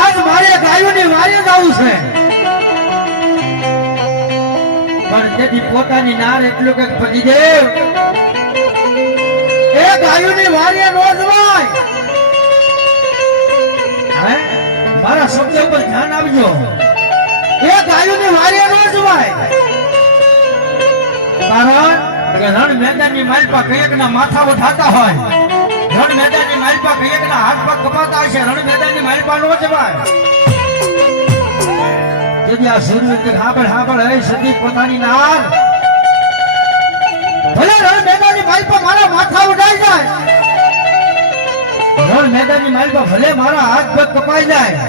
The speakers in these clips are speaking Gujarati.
આજ મારે ગાયોની વારે જવું છે. પણ તેથી પોતાની નાર એટલું કે દેવ એ ગાયોની વારે નો જવાય. હે? મારા શબ્દ પર ધ્યાન આપજો. એ ગાયોની વારે નો જવાય. કારણ કે રણ મેદાનની માલપા કયેકના માથા ઉઠાતા હોય. રણ મેદાનની માલપા કે હાથ પગ કપાતા છે રણ મેદાનની માલપા નો જવાય તેથી આ સૂર્ય કે હાબળ હાબળ હે સતી પોતાની નાર. ભલે રણ મેદાનની માલપા મારા માથા ઉડાઈ જાય. રણ મેદાનની માલપા ભલે મારા હાથ પગ કપાઈ જાય.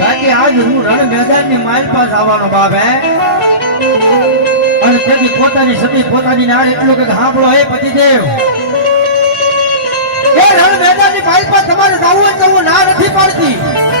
બાકી આજ હું રણ મેદાનની માલપા જ આવવાનો બાપ હે. અને તેથી પોતાની સતી પોતાની નાર એટલું કે સાંભળો હે પતિદેવ. એ રણ મેદાનની બાઈક પર તમારે જવું હું ના નથી પડતી.